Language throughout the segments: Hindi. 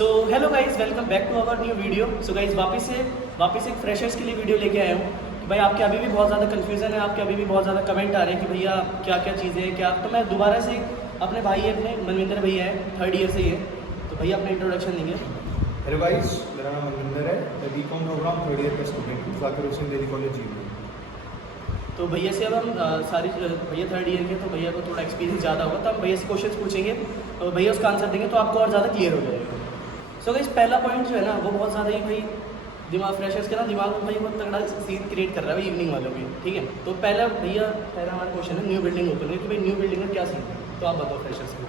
So hello guys, welcome back to our new video. So guys वापस एक फ्रेशर्स के लिए वीडियो लेके आया हूँ कि भाई आपके अभी भी बहुत ज़्यादा कन्फ्यूज़न है, आपके अभी भी बहुत ज़्यादा कमेंट आ रहे हैं कि भैया क्या क्या चीज़ें हैं क्या। तो मैं दोबारा से अपने भाई है, अपने मनविंदर भैया है, 3rd ईयर से ही है, तो भैया अपना इंट्रोडक्शन देंगे। हेलो गाइस, मेरा नाम मनविंदर है। मैं बीकॉम प्रोग्राम 3rd ईयर का स्टूडेंट हूँ, ज़ाकिर हुसैन दिल्ली कॉलेज जीवनी। तो भैया से अब हम भैया 3rd ईयर के, तो भैया को थोड़ा एक्सपीरियंस ज़्यादा होगा, तो हम भैया से क्वेश्चन पूछेंगे तो भैया उसका आंसर देंगे तो आपको और ज़्यादा क्लियर हो जाएगा। सो गाइस पहला पॉइंट जो है ना वो बहुत ज़्यादा ही भाई दिमाग फ्रेशर्स के ना दिमाग में भाई बहुत तगड़ा सीन क्रिएट कर रहा है इवनिंग वालों में, ठीक है। तो पहला हमारा क्वेश्चन है न्यू बिल्डिंग ओपन हुई, कि भाई न्यू बिल्डिंग में क्या सीन है, तो आप बताओ फ्रेशर्स को।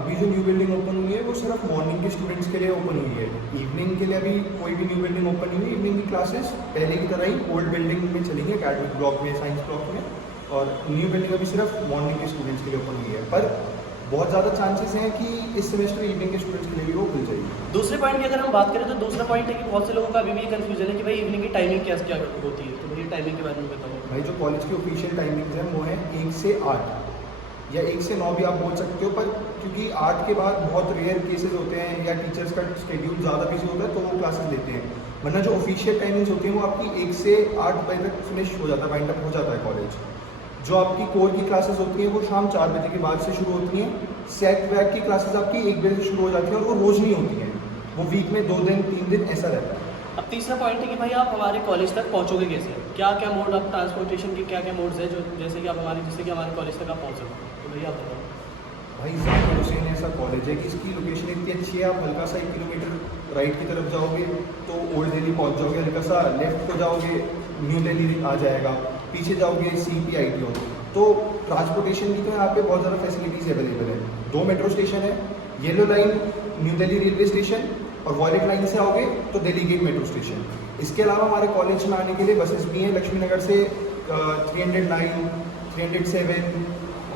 अभी जो न्यू बिल्डिंग ओपन हुई है वो सिर्फ मॉर्निंग के स्टूडेंट्स के लिए ओपन हुई है। इवनिंग के लिए अभी कोई भी न्यू बिल्डिंग ओपन नहीं हुई। इवनिंग की क्लासेस पहले की तरह ही ओल्ड बिल्डिंग में चलेंगी, अकेडमिक ब्लॉक में, साइंस ब्लॉक में, और न्यू बिल्डिंग अभी सिर्फ मॉर्निंग के स्टूडेंट्स के लिए ओपन हुई है। पर बहुत ज़्यादा चांसेस हैं कि इस सेमेस्टर इवनिंग के स्टूडेंट्स के लिए भी वो खुल जाएगी। दूसरे पॉइंट की अगर हम बात करें तो दूसरा पॉइंट है कि बहुत से लोगों का अभी भी कन्फ्यूजन है कि भाई इवनिंग की टाइमिंग क्या क्या होती है, तो भैया टाइमिंग के बारे में बताओ। भाई जो कॉलेज की ऑफिशियल टाइमिंग्स हैं वो है 1 से 8 या 1 से 9 भी आप बोल सकते हो, पर क्योंकि 8 के बाद बहुत रेयर केसेस होते हैं या टीचर्स का शेड्यूल ज़्यादा बिजी होता है तो वो क्लासेस लेते हैं, वरना जो ऑफिशियल टाइमिंग्स होती हैं वो आपकी 1 से 8 बजे तक फिनिश हो जाता है, वाइंड अप हो जाता है कॉलेज। जो आपकी कोर की क्लासेस होती हैं वो शाम 4 बजे के बाद से शुरू होती हैं। सेक वैक की क्लासेस आपकी 1 बजे से शुरू हो जाती हैं और वो रोज़ नहीं होती हैं, वो वीक में 2 दिन 3 दिन ऐसा रहता है। अब तीसरा पॉइंट है कि भाई आप हमारे कॉलेज तक पहुंचोगे कैसे, क्या क्या मोड आप ट्रांसपोर्टेशन के क्या क्या मोड्स है जो जैसे कि हमारे कॉलेज तक आप पहुंच सको, तो भैया आप बताओ। भाई ज़ाकिर हुसैन ऐसा कॉलेज है कि इसकी लोकेशन इतनी अच्छी है, आप हल्का सा 1 किलोमीटर राइट की तरफ जाओगे तो ओल्ड दिल्ली पहुंच जाओगे, हल्का सा लेफ्ट को जाओगे न्यू दिल्ली आ जाएगा, पीछे जाओगे CPIT हो। तो ट्रांसपोर्टेशन की तो यहाँ पे बहुत ज़्यादा फैसिलिटीज़ अवेलेबल है। 2 मेट्रो स्टेशन है, yellow line new Delhi railway station, और वॉयलेट लाइन से आओगे तो दिल्ली गेट मेट्रो स्टेशन। इसके अलावा हमारे कॉलेज में आने के लिए बसेस भी हैं। लक्ष्मी नगर से 309, 307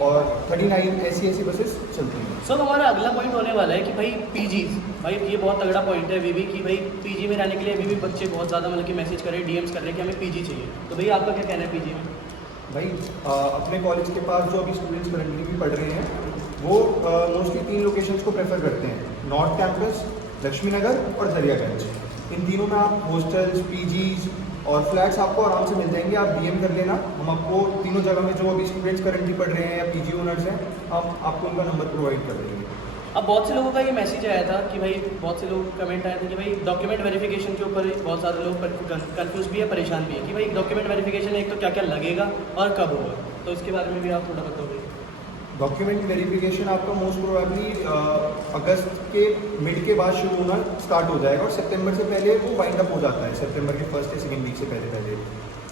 और 39 ऐसी बसेस चलती हैं। सो हमारा अगला पॉइंट होने वाला है कि भाई पीजीज, भाई ये बहुत तगड़ा पॉइंट है अभी भी कि भाई पीजी में रहने के लिए अभी भी बच्चे बहुत ज़्यादा मतलब कि मैसेज कर रहे हैं, DMs कर रहे हैं कि हमें पीजी चाहिए, तो भैया आपका क्या कहना है पीजी में। भाई अपने कॉलेज के पास जो अभी स्टूडेंट्स करंटली भी पढ़ रहे हैं वो मोस्टली 3 लोकेशंस को प्रेफर करते हैं, नॉर्थ कैंपस, लक्ष्मी नगर और दरियागंज। इन तीनों में आप हॉस्टल्स, पीजीज और फ्लैट्स आपको आराम से मिल जाएंगे। आप DM कर लेना, हम आपको तीनों जगह में जो अभी स्टूडेंट्स करंटली पढ़ रहे हैं या PG ओनर्स हैं, हम आपको उनका नंबर प्रोवाइड कर देंगे। अब बहुत से लोगों का ये मैसेज आया था कि भाई बहुत से लोग कमेंट आया था कि भाई डॉक्यूमेंट वेरिफिकेशन के ऊपर बहुत सारे लोग कंफ्यूज भी है, परेशान भी है कि भाई डॉक्यूमेंट वेरिफिकेशन एक तो क्या क्या लगेगा और कब होगा, तो इसके बारे में भी आप थोड़ा बताओगे। डॉक्यूमेंट वेरिफिकेशन आपका मोस्ट प्रोबेबली अगस्त के मिड के बाद शुरू होना स्टार्ट हो जाएगा और सितंबर से पहले वो वाइंड अप हो जाता है, सितंबर के 1st या 2nd वीक से पहले।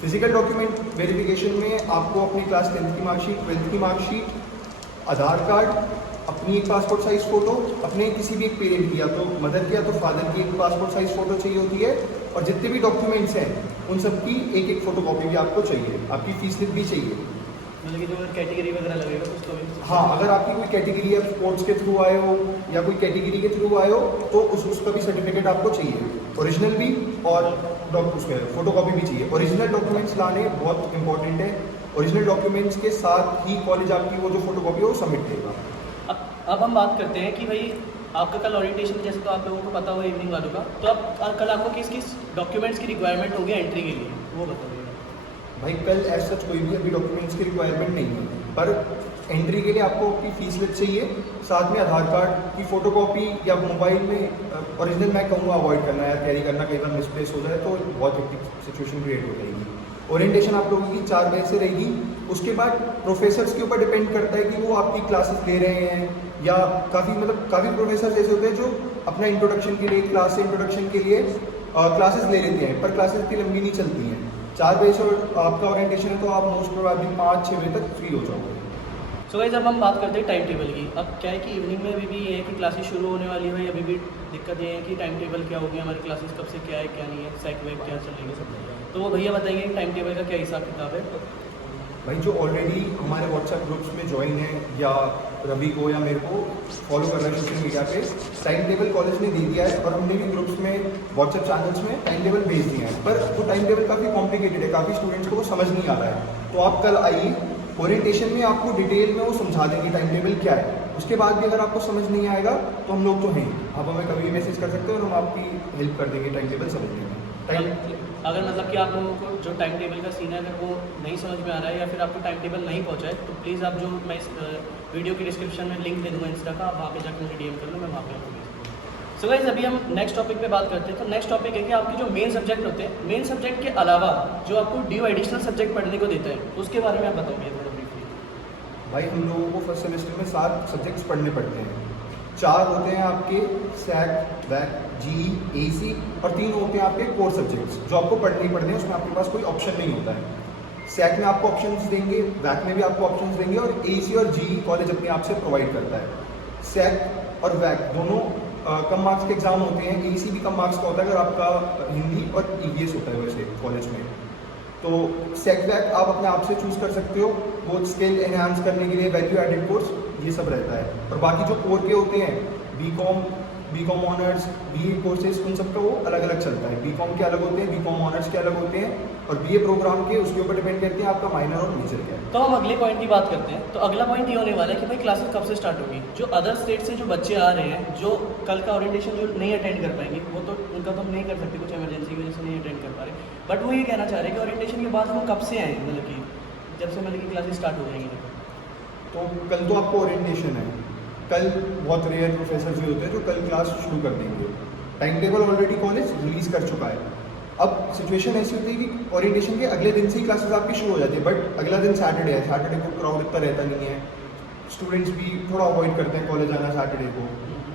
फिजिकल डॉक्यूमेंट वेरिफिकेशन में आपको अपनी क्लास 10th की मार्कशीट, 12th की मार्कशीट, आधार कार्ड, अपनी एक पासपोर्ट साइज़ फ़ोटो, अपने किसी भी एक पेरेंट की, या तो मदर की या तो फादर की एक पासपोर्ट साइज़ फ़ोटो चाहिए होती है, और जितने भी डॉक्यूमेंट्स हैं उन सब की एक फ़ोटोकॉपी भी आपको चाहिए। आपकी फीस स्लिप भी चाहिए, मतलब कि जो कैटेगरी वगैरह लगेगा उसको भी। हाँ, अगर आपकी कोई कैटेगरी या स्पोर्ट्स के थ्रू आए हो या कोई कैटेगरी के थ्रू आए हो तो उसका भी सर्टिफिकेट आपको चाहिए, ओरिजिनल भी और उसमें फ़ोटोकॉपी भी चाहिए। ओरिजिनल डॉक्यूमेंट्स लाने बहुत इंपॉर्टेंट है। ओरिजिनल डॉक्यूमेंट्स के साथ ही कॉलेज आपकी वो जो फोटोकॉपी है वो सबमिट करेगा। अब हम बात करते हैं कि भाई आपका कल ओरिएंटेशन, जैसे तो आप लोगों को पता होगा इवनिंग वालों का, तो अब कल आपको किस किस डॉक्यूमेंट्स की रिक्वायरमेंट होगी एंट्री के लिए, वो बताइए। भाई कल एज सच कोई भी अभी डॉक्यूमेंट्स की रिक्वायरमेंट नहीं है, पर एंट्री के लिए आपको आपकी फीस स्लिप चाहिए, साथ में आधार कार्ड की फ़ोटोकॉपी, या मोबाइल में ओरिजिनल मैं कहूँगा अवॉइड करना है, कैरी करना, कई बार मिसप्लेस हो जाए तो बहुत हेक्टिक सिचुएशन क्रिएट हो जाएगी। ओरिएंटेशन आप लोगों की 4 बजे से रहेगी। उसके बाद प्रोफेसर्स के ऊपर डिपेंड करता है कि वो आपकी क्लासेस ले रहे हैं, या काफ़ी प्रोफेसर्स ऐसे होते हैं जो अपना इंट्रोडक्शन के लिए, क्लास से इंट्रोडक्शन के लिए क्लासेस ले लेते हैं, पर क्लासेस इतनी लंबी नहीं चलती हैं। 4 बजे से आपका ओरिएंटेशन है तो आप मोस्ट प्रोबेबली 5-6 बजे तक फ्री हो जाओगे। सो गाइस अब हम बात करते हैं टाइम टेबल की। अब क्या है कि इवनिंग में अभी भी ये है कि क्लासेस शुरू होने वाली है, अभी भी दिक्कत ये है कि टाइम टेबल क्या होगी, हमारी क्लासेस कब से क्या है क्या नहीं है, सेक वेक क्या चलेंगे सब, तो वो भैया बताइए टाइम टेबल का क्या हिसाब किताब है। भाई जो ऑलरेडी हमारे व्हाट्सएप ग्रुप्स में ज्वाइन है या रवि को या मेरे को फॉलो कर रहे हैं सोशल मीडिया पे, टाइम टेबल कॉलेज ने दे दिया है और हमने भी ग्रुप्स में, व्हाट्सएप चैनल्स में टाइम टेबल भेज दिया है, पर वो टाइम टेबल काफ़ी कॉम्प्लिकेटेड है, काफ़ी स्टूडेंट्स को वो समझ नहीं आ रहा है। तो आप कल आइए, ओरिएंटेशन में आपको डिटेल में वो समझा देंगे टाइम टेबल क्या है। उसके बाद भी अगर आपको समझ नहीं आएगा तो हम लोग तो हैं, आप हमें कभी भी मैसेज कर सकते हो और हम आपकी हेल्प कर देंगे टाइम टेबल समझने में। अगर मतलब कि आप लोगों को जो टाइम टेबल का सीन है अगर वो नहीं समझ में आ रहा है या फिर आपको टाइम टेबल नहीं पहुंचा है तो प्लीज़ आप जो मैं इस वीडियो की डिस्क्रिप्शन में लिंक दे दूँगा इंस्टा का, आप वहाँ पे जाकर मुझे DM कर लो, मैं वहाँ पे आपको भेज दूँगा। सो गाइस अभी हम नेक्स्ट टॉपिक पे बात करते हैं। तो नेक्स्ट टॉपिक है कि आपके जो मेन सब्जेक्ट होते हैं, मेन सब्जेक्ट के अलावा जो आपको ड्यू एडिशनल सब्जेक्ट पढ़ने को देते हैं उसके बारे में आप बताओगे थोड़ा ब्रीफली। भाई हम लोगों को फर्स्ट सेमेस्टर में 7 सब्जेक्ट्स पढ़ने पड़ते हैं। 4 होते हैं आपके सैक, वैक, जी, AC और 3 होते हैं आपके कोर सब्जेक्ट्स जो आपको पढ़ने ही पढ़ने हैं, उसमें आपके पास कोई ऑप्शन नहीं होता है। सैक में आपको ऑप्शंस देंगे, वैक में भी आपको ऑप्शंस देंगे और AC और जी कॉलेज अपने आप से प्रोवाइड करता है। सैक और वैक दोनों कम मार्क्स के एग्जाम होते हैं। AC भी कम मार्क्स का होता है अगर आपका हिंदी और EVS होता है वैसे कॉलेज में। तो सेक वैक आप अपने आप से चूज़ कर सकते हो, वो स्किल एनहांस करने के लिए वैल्यू एडेड कोर्स ये सब रहता है। और बाकी जो कोर के होते हैं बीकॉम ऑनर्स, BA कोर्सेज उन सब का वो अलग अलग चलता है। बीकॉम के अलग होते हैं, बीकॉम ऑनर्स के अलग होते हैं और BA प्रोग्राम के उसके ऊपर डिपेंड करते हैं आपका माइनर और मेजर क्या है। तो हम अगले पॉइंट की बात करते हैं। तो अगला पॉइंट ये होने वाला है कि भाई क्लासेस कब से स्टार्ट होगी। जो अदर स्टेट से जो बच्चे आ रहे हैं, जो कल का ओरिएंटेशन जो नहीं अटेंड कर पाएंगे, वो तो उनका तो हम नहीं कर सकते, कुछ इमरजेंसी की वजह से नहीं अटेंड कर पा रहे। बट वो ये कहना चाह रहे हैं कि ओरिएंटेशन के बाद वो कब से आए, मतलब कि जब से मतलब कि क्लासेस स्टार्ट हो जाएंगी। तो कल तो आपको ओरिएंटेशन है, कल बहुत रेयर प्रोफेसर भी होते हैं जो कल क्लास शुरू कर देंगे। Time table already college release कर चुका है। अब सिचुएशन ऐसी होती है कि ओरिएंटेशन के अगले दिन से ही क्लासेस आपकी शुरू हो जाती है, बट अगला दिन सैटरडे है, सैटरडे को क्राउड इतना रहता नहीं है, स्टूडेंट्स भी थोड़ा अवॉइड करते हैं कॉलेज आना सैटरडे को।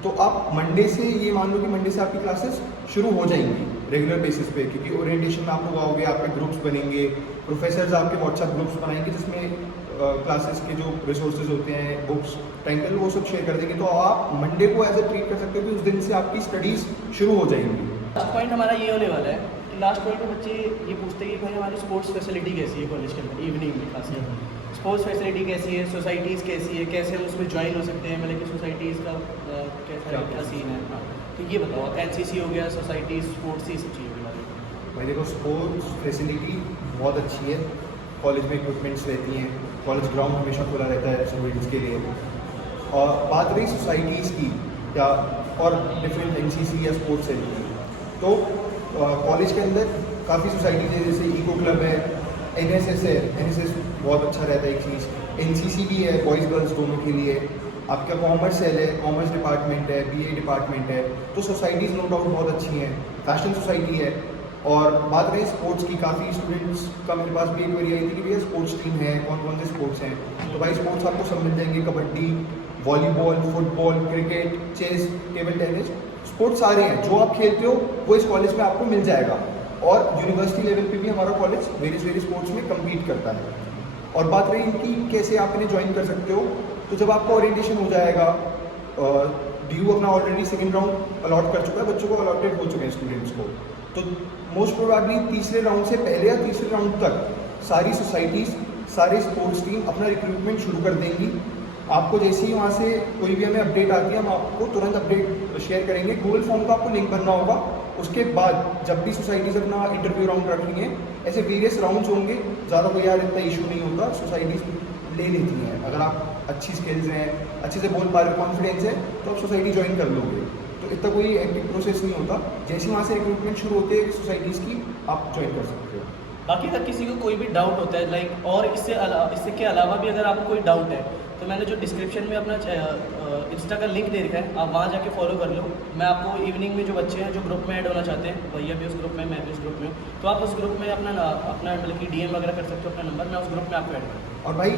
तो आप मंडे से ये मान लो कि मंडे से आपकी क्लासेस शुरू हो जाएंगी रेगुलर बेसिस पे, क्योंकि ओरिएंटेशन में आप लोग आओगे, आपके ग्रुप्स बनेंगे, प्रोफेसर्स आपके व्हाट्सएप ग्रुप्स बनाएंगे जिसमें क्लासेस के जो रिसोर्सेज होते हैं, बुक्स, टाइम टेबल वो सब शेयर कर देंगे। तो आप मंडे को एज ए ट्रीट कर सकते हो कि उस दिन से आपकी स्टडीज़ शुरू हो जाएंगी। लास्ट पॉइंट हमारा ये होने वाला है कि लास्ट पॉइंट में बच्चे ये पूछते हैं कि भाई हमारी स्पोर्ट्स फैसिलिटी कैसी है कॉलेज के अंदर, इवनिंग में खास कर स्पोर्ट्स फैसिलिटी कैसी है, सोसाइटीज़ कैसी है, कैसे हम उसमें ज्वाइन हो सकते हैं, मतलब कि सोसाइटीज़ का कैसा क्या सीन है। हाँ तो ये बताओ, NCC हो गया, सोसाइटीज़, स्पोर्ट्स, ये सब चीज़ों के बारे में। भाई देखो स्पोर्ट्स फैसिलिटी बहुत अच्छी है, कॉलेज में इक्विपमेंट्स रहती हैं, कॉलेज ग्राउंड हमेशा खुला रहता है स्टूडेंट्स के लिए। और बात रही सोसाइटीज़ की या और डिफरेंट NCC या स्पोर्ट्स सेल की, तो कॉलेज के अंदर काफ़ी सोसाइटीज़ है, जैसे इको क्लब है, NSS है, NSS बहुत अच्छा रहता है एक चीज़, NCC भी है बॉयज़ गर्ल्स दोनों के लिए, आपका कॉमर्स सेल है, कॉमर्स डिपार्टमेंट है, BA डिपार्टमेंट है। तो सोसाइटीज़ नो डाउट बहुत अच्छी हैं, फैशन सोसाइटी है। और बात रही स्पोर्ट्स की, काफ़ी स्टूडेंट्स का मेरे पास भी एक क्वेरी आई थी कि भैया स्पोर्ट्स टीम है, कौन कौन से स्पोर्ट्स हैं। तो भाई स्पोर्ट्स आपको सब मिल जाएंगे, kabaddi, volleyball, football, cricket, chess, table tennis, sports सारे हैं जो आप खेलते हो वो इस कॉलेज में आपको मिल जाएगा। और यूनिवर्सिटी लेवल पे भी हमारा कॉलेज वेरियस स्पोर्ट्स में कम्पीट करता है। और बात रही इनकी कैसे आप इन्हें ज्वाइन कर सकते हो, तो जब आपका ओरिएंटेशन हो जाएगा, DU अपना ऑलरेडी सेकेंड राउंड अलॉट कर चुका है, बच्चों को अलॉटेड हो चुके हैं स्टूडेंट्स को, तो मोस्ट प्रोबेबली तीसरे राउंड से पहले या तीसरे राउंड तक सारी सोसाइटीज़, सारे स्पोर्ट्स टीम अपना रिक्रूटमेंट शुरू कर देंगी। आपको जैसे ही वहाँ से कोई भी हमें अपडेट आती है, हम आपको तुरंत अपडेट शेयर करेंगे। गूगल फॉर्म का आपको लिंक भरना होगा, उसके बाद जब भी सोसाइटीज़ अपना इंटरव्यू राउंड रखेंगे, ऐसे वेरियस राउंड्स होंगे, ज़्यादा कोई यार इतना इशू नहीं होता, सोसाइटीज़ ले लेती हैं। अगर आप अच्छी स्किल्स हैं, अच्छे से बोल पा रहे हो, कॉन्फिडेंस है, तो आप सोसाइटी ज्वाइन कर लोगे। तो इतना कोई एक्टिव प्रोसेस नहीं होता, जैसे वहाँ से रिक्रूटमेंट शुरू होते हैं सोसाइटीज़ की, आप ज्वाइन कर सकते हो। बाकी अगर किसी को कोई भी डाउट होता है लाइक, और इससे के अलावा भी अगर आपको कोई डाउट है तो मैंने जो डिस्क्रिप्शन में अपना इंस्टा का लिंक दे रखा है, आप वहाँ जाके फॉलो कर लो। मैं आपको इवनिंग में जो बच्चे हैं जो ग्रुप में ऐड होना चाहते हैं, भैया भी उस ग्रुप में, मैं भी उस ग्रुप में, तो आप उस ग्रुप में अपना मतलब कि DM वगैरह कर सकते हो अपना नंबर, मैं उस ग्रुप में आपको ऐड करूँ। और भाई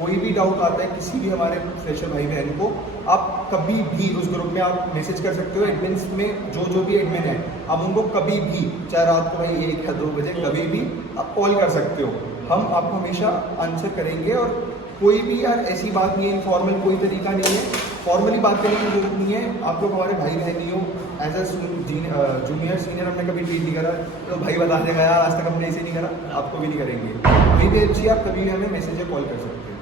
कोई भी डाउट आता है किसी भी हमारे फ्रेशर भाई बहन को, आप कभी भी उस ग्रुप में आप मैसेज कर सकते हो। एडमिन्स में जो भी एडमिन है, आप उनको कभी भी, चाहे रात को भाई 1 या 2 बजे, कभी भी आप कॉल कर सकते हो, हम आपको हमेशा आंसर करेंगे। और कोई भी यार ऐसी बात नहीं है, इनफॉर्मल कोई तरीका नहीं है, फॉर्मली बात करने की जरूरत नहीं है। आप लोग हमारे भाई बहन नहीं हो, एज अ जूनियर सीनियर हमने कभी ट्रीट नहीं करा, तो भाई बता देगा यार आज तक हमने ऐसे नहीं करा, आपको भी नहीं करेंगे। कोई भी अच्छी आप कभी भी हमें मैसेज या कॉल कर सकते हैं।